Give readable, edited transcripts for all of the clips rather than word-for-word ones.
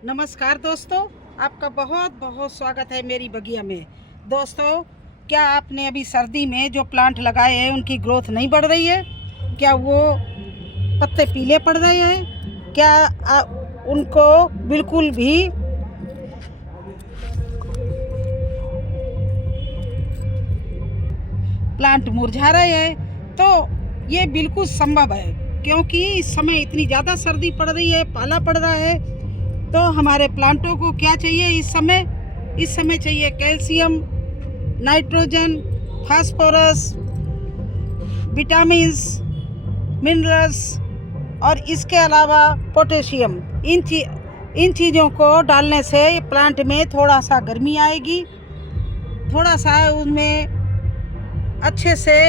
नमस्कार दोस्तों, आपका बहुत बहुत स्वागत है मेरी बगिया में। दोस्तों, क्या आपने अभी सर्दी में जो प्लांट लगाए हैं उनकी ग्रोथ नहीं बढ़ रही है? क्या वो पत्ते पीले पड़ रहे हैं? क्या उनको बिल्कुल भी प्लांट मुरझा रहे हैं? तो ये बिल्कुल संभव है, क्योंकि इस समय इतनी ज़्यादा सर्दी पड़ रही है, पाला पड़ रहा है। तो हमारे प्लांटों को क्या चाहिए इस समय चाहिए calcium, nitrogen, phosphorus, vitamins, minerals और इसके अलावा पोटेशियम। इन चीज़ों को डालने से प्लांट में थोड़ा सा गर्मी आएगी, थोड़ा सा उनमें अच्छे से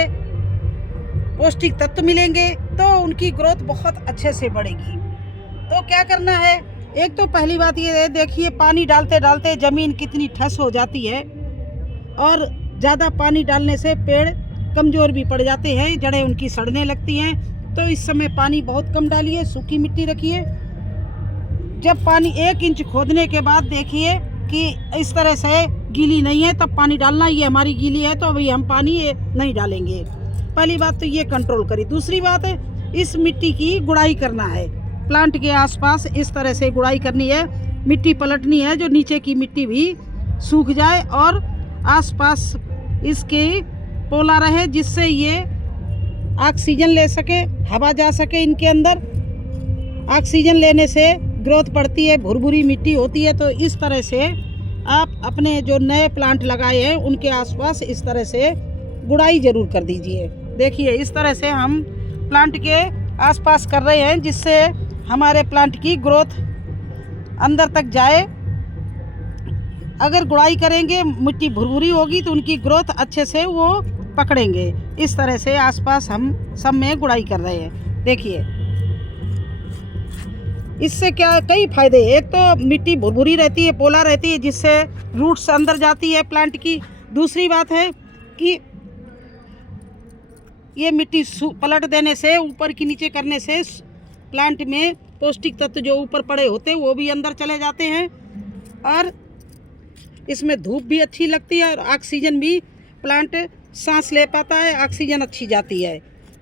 पौष्टिक तत्व मिलेंगे, तो उनकी ग्रोथ बहुत अच्छे से बढ़ेगी। तो क्या करना है? एक तो पहली बात ये है, देखिए पानी डालते डालते ज़मीन कितनी ठस हो जाती है, और ज़्यादा पानी डालने से पेड़ कमज़ोर भी पड़ जाते हैं, जड़ें उनकी सड़ने लगती हैं। तो इस समय पानी बहुत कम डालिए, सूखी मिट्टी रखिए। जब पानी 1 इंच खोदने के बाद देखिए कि इस तरह से गीली नहीं है, तब पानी डालना। ये हमारी गीली है तो अभी हम पानी नहीं डालेंगे। पहली बात तो ये कंट्रोल करिए। दूसरी बात है, इस मिट्टी की गुड़ाई करना है। प्लांट के आसपास इस तरह से गुड़ाई करनी है, मिट्टी पलटनी है, जो नीचे की मिट्टी भी सूख जाए और आसपास इसके पोला रहे, जिससे ये ऑक्सीजन ले सके, हवा जा सके इनके अंदर। ऑक्सीजन लेने से ग्रोथ बढ़ती है, भुरभुरी मिट्टी होती है। तो इस तरह से आप अपने जो नए प्लांट लगाए हैं उनके आसपास इस तरह से गुड़ाई ज़रूर कर दीजिए। देखिए इस तरह से हम प्लांट के आसपास कर रहे हैं, जिससे हमारे प्लांट की ग्रोथ अंदर तक जाए। अगर गुड़ाई करेंगे, मिट्टी भुरभुरी होगी तो उनकी ग्रोथ अच्छे से वो पकड़ेंगे। इस तरह से आसपास हम सब में गुड़ाई कर रहे हैं। देखिए इससे क्या कई फायदे हैं। एक तो मिट्टी भुरभुरी रहती है, पोला रहती है, जिससे रूट्स अंदर जाती है प्लांट की। दूसरी बात है कि ये मिट्टी पलट देने से, ऊपर की नीचे करने से प्लांट में पौष्टिक तत्व जो ऊपर पड़े होते हैं वो भी अंदर चले जाते हैं, और इसमें धूप भी अच्छी लगती है, और ऑक्सीजन भी प्लांट सांस ले पाता है, ऑक्सीजन अच्छी जाती है।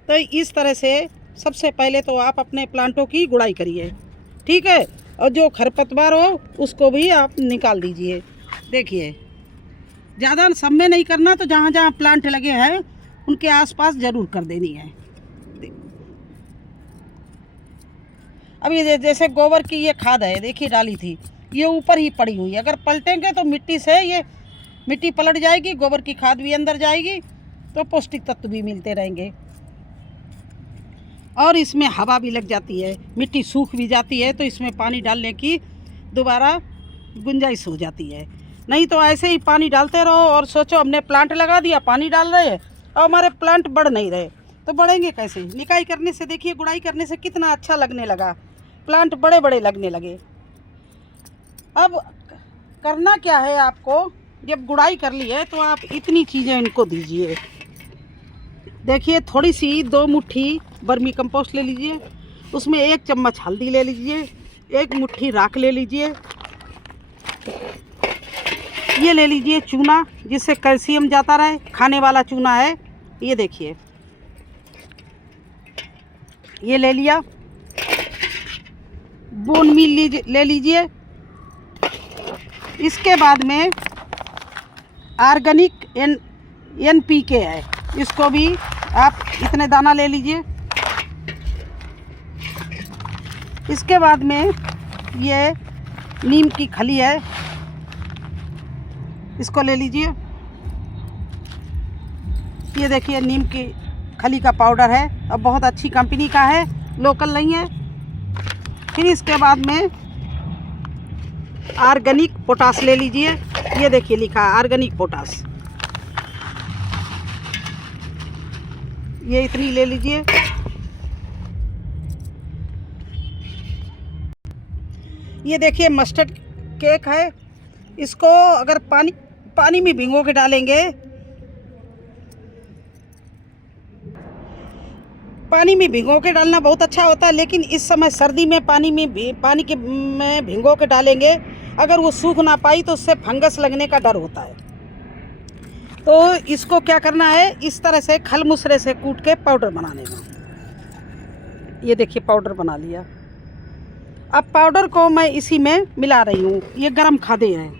तो इस तरह से सबसे पहले तो आप अपने प्लांटों की गुड़ाई करिए, ठीक है। और जो खरपतवार हो उसको भी आप निकाल दीजिए। देखिए ज़्यादा सब में नहीं करना, तो जहाँ जहाँ प्लांट लगे हैं उनके आसपास ज़रूर कर देनी है। अब ये जैसे गोबर की ये खाद है, देखिए डाली थी, ये ऊपर ही पड़ी हुई है। अगर पलटेंगे तो मिट्टी से ये मिट्टी पलट जाएगी, गोबर की खाद भी अंदर जाएगी, तो पौष्टिक तत्व भी मिलते रहेंगे। और इसमें हवा भी लग जाती है, मिट्टी सूख भी जाती है, तो इसमें पानी डालने की दोबारा गुंजाइश हो जाती है। नहीं तो ऐसे ही पानी डालते रहो और सोचो हमने प्लांट लगा दिया, पानी डाल रहे हैं और हमारे प्लांट बढ़ नहीं रहे, तो बढ़ेंगे कैसे? निकाई करने से देखिए, गुड़ाई करने से कितना अच्छा लगने लगा, प्लांट बड़े बड़े लगने लगे। अब करना क्या है आपको, जब गुड़ाई कर ली है तो आप इतनी चीज़ें इनको दीजिए। देखिए थोड़ी सी 2 मुट्ठी वर्मी कंपोस्ट ले लीजिए, उसमें 1 चम्मच हल्दी ले लीजिए, 1 मुट्ठी राख ले लीजिए, ये ले लीजिए चूना, जिससे कैल्शियम जाता रहे, खाने वाला चूना है ये। देखिए ये ले लिया। बोन मील ले लीजिए। इसके बाद में ऑर्गेनिक NPK है, इसको भी आप इतने दाना ले लीजिए। इसके बाद में ये नीम की खली है, इसको ले लीजिए। ये देखिए नीम की खली का पाउडर है, और बहुत अच्छी कंपनी का है, लोकल नहीं है। फिर इसके बाद में ऑर्गेनिक पोटास ले लीजिए। ये देखिए लिखा है ऑर्गेनिक पोटास, ये इतनी ले लीजिए। ये देखिए मस्टर्ड केक है, इसको अगर पानी में भिगो के डालेंगे पानी में भिगो के डालना बहुत अच्छा होता है, लेकिन इस समय सर्दी में पानी में भिगो के डालेंगे, अगर वो सूख ना पाई तो उससे फंगस लगने का डर होता है। तो इसको क्या करना है, इस तरह से खल मुसरे से कूट के पाउडर बना लेना। ये देखिए पाउडर बना लिया। अब पाउडर को मैं इसी में मिला रही हूँ। ये गरम खादे हैं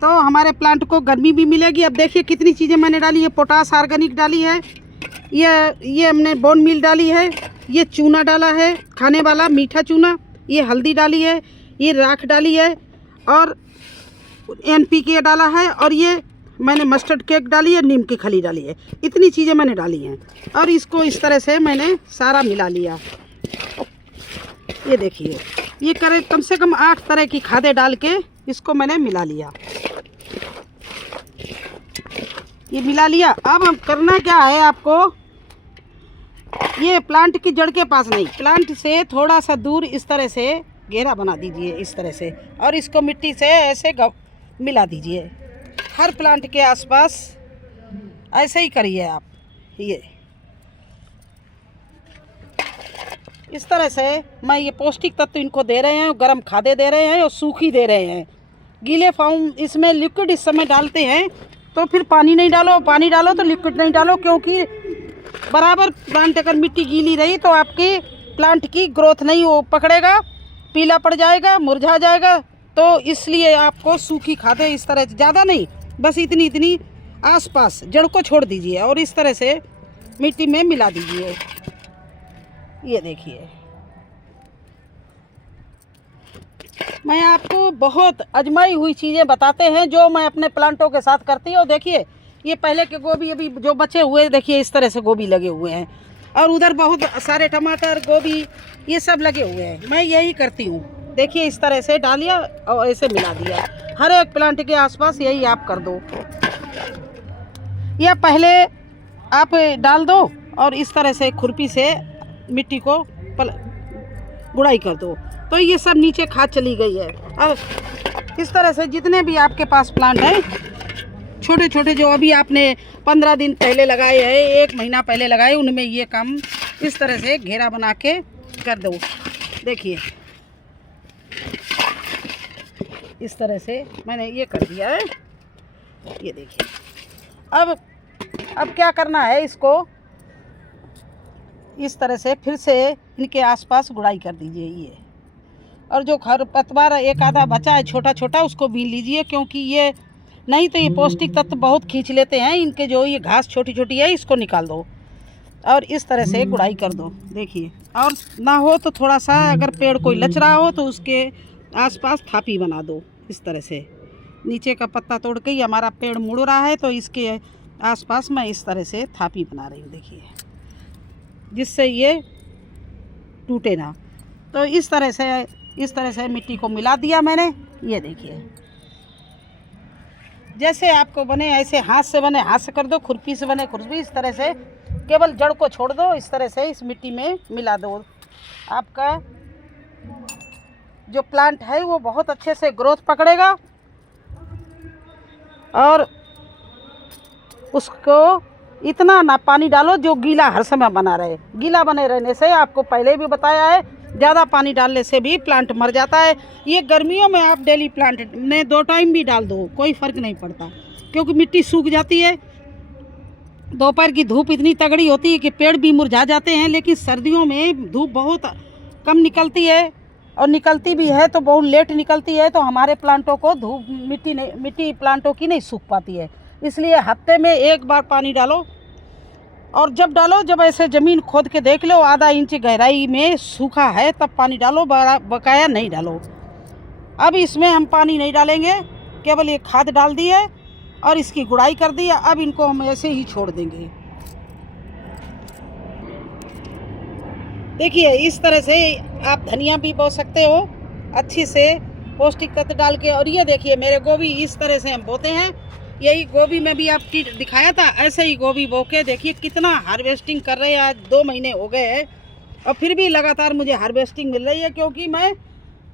तो हमारे प्लांट को गर्मी भी मिलेगी। अब देखिए कितनी चीज़ें मैंने डाली है। पोटास ऑर्गेनिक डाली है, ये हमने बोन मील डाली है, ये चूना डाला है खाने वाला मीठा चूना, ये हल्दी डाली है, ये राख डाली है और NPK डाला है, और ये मैंने मस्टर्ड केक डाली है, नीम की खली डाली है। इतनी चीज़ें मैंने डाली हैं और इसको इस तरह से मैंने सारा मिला लिया। ये देखिए, ये करे कम से कम 8 तरह की खादें डाल के इसको मैंने मिला लिया। ये मिला लिया। अब करना क्या है आपको, ये प्लांट की जड़ के पास नहीं, प्लांट से थोड़ा सा दूर इस तरह से घेरा बना दीजिए इस तरह से, और इसको मिट्टी से ऐसे मिला दीजिए हर प्लांट के आसपास। ऐसे ही करिए आप। ये इस तरह से मैं ये पौष्टिक तत्व इनको दे रहे हैं, गर्म खादे दे रहे हैं और सूखी दे रहे हैं। गीले फॉर्म इसमें लिक्विड इस समय डालते हैं तो फिर पानी नहीं डालो, पानी डालो तो लिक्विड नहीं डालो, क्योंकि बराबर प्लांट अगर मिट्टी गीली रही तो आपकी प्लांट की ग्रोथ नहीं वो पकड़ेगा, पीला पड़ जाएगा, मुरझा जाएगा। तो इसलिए आपको सूखी खादें इस तरह से, ज़्यादा नहीं, बस इतनी इतनी आसपास जड़ को छोड़ दीजिए और इस तरह से मिट्टी में मिला दीजिए। ये देखिए, मैं आपको बहुत आजमाई हुई चीज़ें बताते हैं जो मैं अपने प्लांटों के साथ करती हूँ। देखिए ये पहले के गोभी अभी जो बचे हुए, देखिए इस तरह से गोभी लगे हुए हैं, और उधर बहुत सारे टमाटर गोभी ये सब लगे हुए हैं। मैं यही करती हूँ। देखिए इस तरह से डालिया और ऐसे मिला दिया हर एक प्लांट के आसपास। यही आप कर दो, या पहले आप डाल दो और इस तरह से खुरपी से मिट्टी को गुड़ाई कर दो, तो ये सब नीचे खाद चली गई है। अब इस तरह से जितने भी आपके पास प्लांट हैं छोटे छोटे, जो अभी आपने 15 दिन पहले लगाए हैं, 1 महीना पहले लगाए, उनमें ये काम इस तरह से घेरा बना के कर दो। देखिए इस तरह से मैंने ये कर दिया है। ये देखिए, अब क्या करना है, इसको इस तरह से फिर से इनके आसपास गुड़ाई कर दीजिए। ये और जो खरपतवार एक आधा बचा है छोटा छोटा, उसको बीन लीजिए, क्योंकि ये नहीं तो ये पौष्टिक तत्व बहुत खींच लेते हैं इनके। जो ये घास छोटी छोटी है इसको निकाल दो और इस तरह से गुड़ाई कर दो। देखिए, और ना हो तो थोड़ा सा अगर पेड़ कोई लच रहा हो तो उसके आसपास थापी बना दो। इस तरह से नीचे का पत्ता तोड़ के ही हमारा पेड़ मुड़ रहा है तो इसके आसपास मैं इस तरह से थापी बना रही हूँ। देखिए, जिससे ये टूटे ना। तो इस तरह से मिट्टी को मिला दिया मैंने। ये देखिए, जैसे आपको बने ऐसे, हाथ से बने हाथ से कर दो, खुरपी से बने खुरपी, इस तरह से केवल जड़ को छोड़ दो, इस तरह से इस मिट्टी में मिला दो। आपका जो प्लांट है वो बहुत अच्छे से ग्रोथ पकड़ेगा और उसको इतना ना पानी डालो जो गीला हर समय बना रहे। गीला बने रहने से, आपको पहले भी बताया है, ज़्यादा पानी डालने से भी प्लांट मर जाता है। ये गर्मियों में आप डेली प्लांट में 2 टाइम भी डाल दो, कोई फ़र्क नहीं पड़ता, क्योंकि मिट्टी सूख जाती है। दोपहर की धूप इतनी तगड़ी होती है कि पेड़ भी मुरझा जाते हैं, लेकिन सर्दियों में धूप बहुत कम निकलती है, और निकलती भी है तो बहुत लेट निकलती है, तो हमारे प्लांटों को धूप मिट्टी प्लांटों की नहीं सूख पाती है। इसलिए हफ्ते में 1 बार पानी डालो, और जब डालो, जब ऐसे ज़मीन खोद के देख लो आधा इंच गहराई में सूखा है तब पानी डालो, बकाया नहीं डालो। अब इसमें हम पानी नहीं डालेंगे, केवल ये खाद डाल दी है और इसकी गुड़ाई कर दी है। अब इनको हम ऐसे ही छोड़ देंगे। देखिए इस तरह से आप धनिया भी बो सकते हो अच्छी से पौष्टिक तत्व डाल के। और ये देखिए मेरे गोभी इस तरह से हम बोते हैं। यही गोभी में भी आपकी दिखाया था, ऐसे ही गोभी बो के देखिए कितना हार्वेस्टिंग कर रहे हैं। आज 2 महीने हो गए हैं और फिर भी लगातार मुझे हार्वेस्टिंग मिल रही है, क्योंकि मैं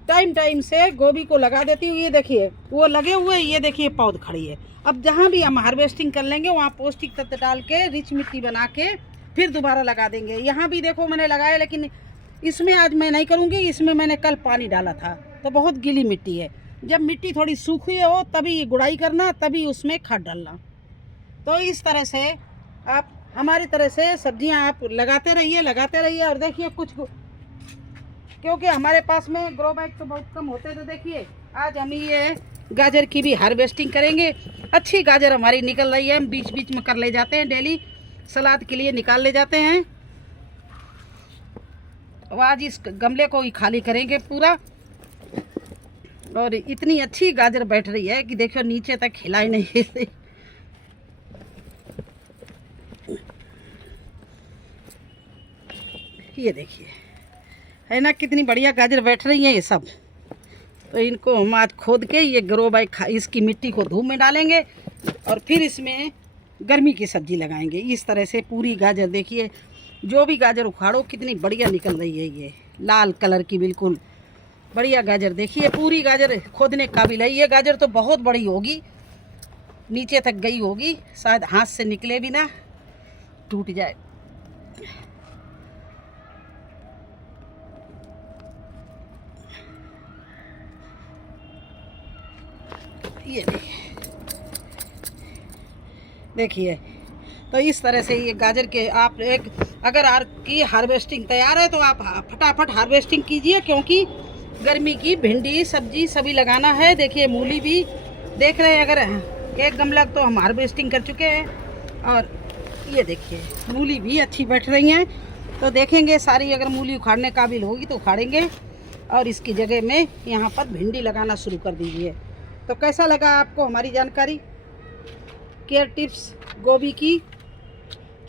टाइम से गोभी को लगा देती हूँ। ये देखिए वो लगे हुए, ये देखिए पौध खड़ी है। अब जहाँ भी हम हार्वेस्टिंग कर लेंगे वहाँ पौष्टिक तत्व डाल के रिच मिट्टी बना के फिर दोबारा लगा देंगे। यहाँ भी देखो मैंने लगाया, लेकिन इसमें आज मैं नहीं करूँगी। इसमें मैंने कल पानी डाला था तो बहुत गीली मिट्टी है। जब मिट्टी थोड़ी सूखी हो तभी गुड़ाई करना, तभी उसमें खाद डालना। तो इस तरह से आप हमारी तरह से सब्जियां आप लगाते रहिए। और देखिए कुछ, क्योंकि हमारे पास में ग्रो बैग तो बहुत कम होते, तो देखिए आज हम ये गाजर की भी हार्वेस्टिंग करेंगे। अच्छी गाजर हमारी निकल रही है, हम बीच बीच में कर ले जाते हैं, डेली सलाद के लिए निकाल ले जाते हैं। और आज इस गमले को ही खाली करेंगे पूरा। और इतनी अच्छी गाजर बैठ रही है कि देखो नीचे तक हिलाई नहीं हिल रही। ये देखिए, है ना कितनी बढ़िया गाजर बैठ रही है ये सब। तो इनको हम आज खोद के ये ग्रो बैग इसकी मिट्टी को धूप में डालेंगे और फिर इसमें गर्मी की सब्जी लगाएंगे। इस तरह से पूरी गाजर देखिए, जो भी गाजर उखाड़ो कितनी बढ़िया निकल रही है, ये लाल कलर की बिल्कुल बढ़िया गाजर। देखिए पूरी गाजर खोदने काबिल है। ये गाजर तो बहुत बड़ी होगी, नीचे तक गई होगी, शायद हाथ से निकले भी ना, टूट जाए। ये देखिए, तो इस तरह से ये गाजर के आप अगर आपकी हार्वेस्टिंग तैयार है तो आप फटाफट हार्वेस्टिंग कीजिए, क्योंकि गर्मी की भिंडी सब्जी सभी लगाना है। देखिए मूली भी देख रहे हैं, अगर एक गमला तो हम हार्वेस्टिंग कर चुके हैं। और ये देखिए मूली भी अच्छी बैठ रही हैं। तो देखेंगे सारी अगर मूली उखाड़ने काबिल होगी तो उखाड़ेंगे और इसकी जगह में यहाँ पर भिंडी लगाना शुरू कर दीजिए। तो कैसा लगा आपको हमारी जानकारी, केयर टिप्स गोभी की,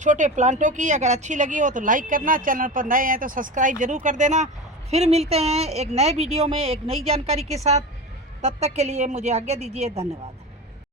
छोटे प्लांटों की? अगर अच्छी लगी हो तो लाइक करना, चैनल पर नए हैं तो सब्सक्राइब जरूर कर देना। फिर मिलते हैं एक नए वीडियो में एक नई जानकारी के साथ। तब तक के लिए मुझे आज्ञा दीजिए, धन्यवाद।